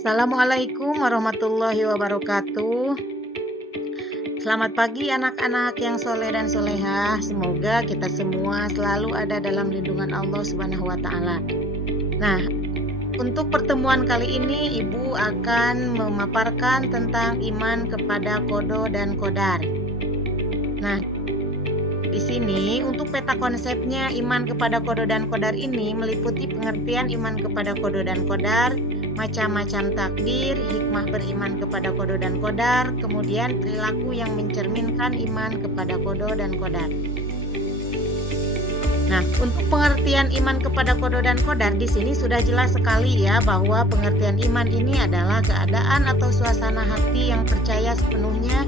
Assalamualaikum warahmatullahi wabarakatuh. Selamat pagi anak-anak yang soleh dan solehah. Semoga kita semua selalu ada dalam lindungan Allah Subhanahu wa Ta'ala. Nah, untuk pertemuan kali ini Ibu akan memaparkan tentang iman kepada qada dan qadar. Nah, di sini untuk peta konsepnya iman kepada qada dan qadar ini meliputi pengertian iman kepada qada dan qadar, macam-macam takdir, hikmah beriman kepada qada dan qadar, kemudian perilaku yang mencerminkan iman kepada qada dan qadar. Nah, untuk pengertian iman kepada qada dan qadar di sini sudah jelas sekali ya bahwa pengertian iman ini adalah keadaan atau suasana hati yang percaya sepenuhnya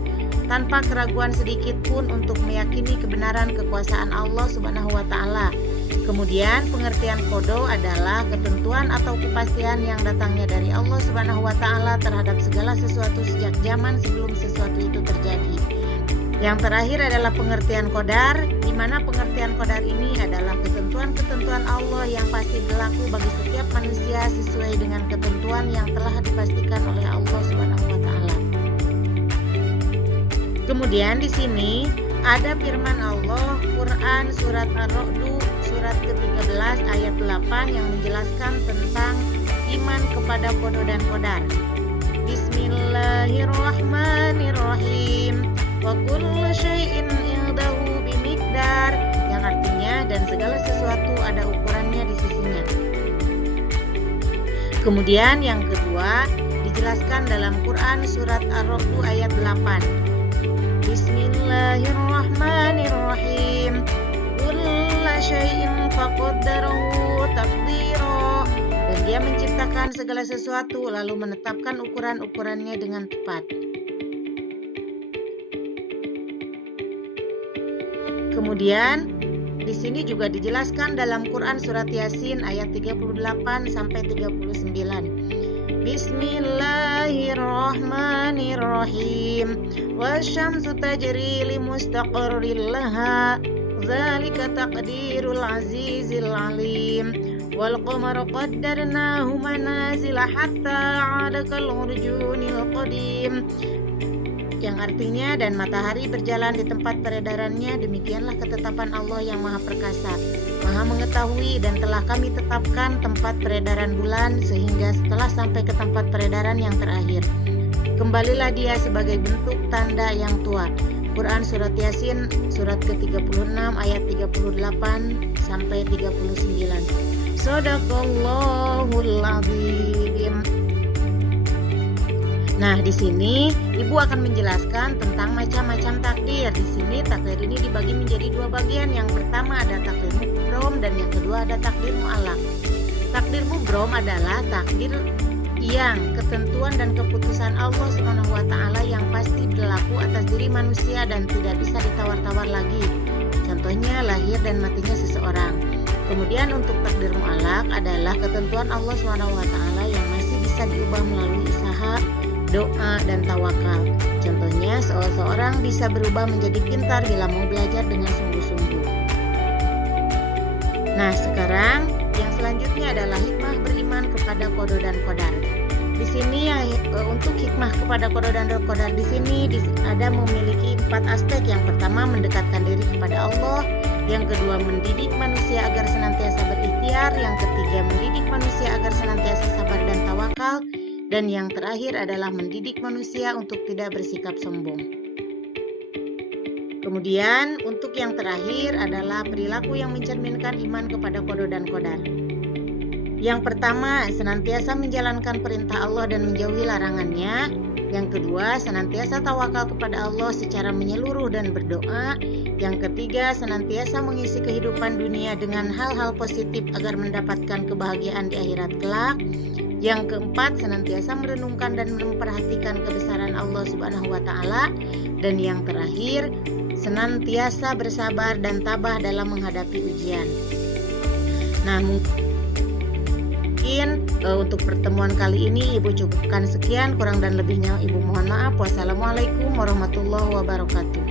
tanpa keraguan sedikit pun untuk meyakini kebenaran kekuasaan Allah Subhanahu wa Ta'ala. Kemudian pengertian qada adalah ketentuan atau kepastian yang datangnya dari Allah Subhanahu wa Ta'ala terhadap segala sesuatu sejak zaman sebelum sesuatu itu terjadi. Yang terakhir adalah pengertian qadar, di mana pengertian qadar ini adalah ketentuan-ketentuan Allah yang pasti berlaku bagi setiap manusia sesuai dengan ketentuan yang telah dipastikan oleh Allah Subhanahu wa Ta'ala. Kemudian di sini ada firman Allah Quran surat Ar-Ra'd surat ke-13 ayat 8 yang menjelaskan tentang iman kepada qada dan qadar. Bismillahirrahmanirrahim. Wa kullu syai'in indahu bimiqdar, yang artinya dan segala sesuatu ada ukurannya di sisinya. Kemudian yang kedua dijelaskan dalam Quran surat Ar-Ra'd ayat 8. Bismillahirrahmanirrahim. Kulla syai'in faqaddarahu taqdira. Dan dia menciptakan segala sesuatu lalu menetapkan ukuran-ukurannya dengan tepat. Kemudian di sini juga dijelaskan dalam Quran surat Yasin ayat 38 sampai 39. Bismillahirrahmanirrahim. Wasyamsu tajri limustaqarril laha. Dzalika taqdirul azizil alim. Wal qamara qaddarnahu manazila hatta 'ada kal urjunil qadim. Yang artinya dan matahari berjalan di tempat peredarannya, demikianlah ketetapan Allah yang maha perkasa, maha mengetahui, dan telah kami tetapkan tempat peredaran bulan sehingga setelah sampai ke tempat peredaran yang terakhir, kembalilah dia sebagai bentuk tanda yang tua. Quran surat Yasin surat ke-36 ayat 38 sampai 39. Shadaqallahul azim. Nah, di sini Ibu akan menjelaskan tentang macam-macam takdir. Di sini takdir ini dibagi menjadi dua bagian. Yang pertama ada takdir mubrom dan yang kedua ada takdir mu'allaq. Takdir mubrom adalah takdir yang ketentuan dan keputusan Allah Subhanahu wa Ta'ala yang pasti berlaku atas diri manusia dan tidak bisa ditawar-tawar lagi. Contohnya lahir dan matinya seseorang. Kemudian untuk takdir mu'allaq adalah ketentuan Allah Subhanahu wa Ta'ala yang masih bisa diubah melalui usaha, doa, dan tawakal. Contohnya seseorang bisa berubah menjadi pintar bila mau belajar dengan sungguh-sungguh. Nah, sekarang yang selanjutnya adalah hikmah beriman kepada qada dan qadar. Di sini untuk hikmah kepada qada dan qadar di sini ada memiliki 4 aspek. Yang pertama mendekatkan diri kepada Allah, yang kedua mendidik manusia agar senantiasa berikhtiar, yang ketiga mendidik manusia agar senantiasa sabar dan tawakal, dan yang terakhir adalah mendidik manusia untuk tidak bersikap sombong. Kemudian untuk yang terakhir adalah perilaku yang mencerminkan iman kepada qada dan qadar. Yang pertama, senantiasa menjalankan perintah Allah dan menjauhi larangannya. Yang kedua, senantiasa tawakal kepada Allah secara menyeluruh dan berdoa. Yang ketiga, senantiasa mengisi kehidupan dunia dengan hal-hal positif agar mendapatkan kebahagiaan di akhirat kelak. Yang keempat, senantiasa merenungkan dan memperhatikan kebesaran Allah Subhanahu wa Ta'ala. Dan yang terakhir, senantiasa bersabar dan tabah dalam menghadapi ujian. Nah, mungkin untuk pertemuan kali ini Ibu cukupkan sekian, kurang dan lebihnya Ibu mohon maaf. Wassalamualaikum warahmatullahi wabarakatuh.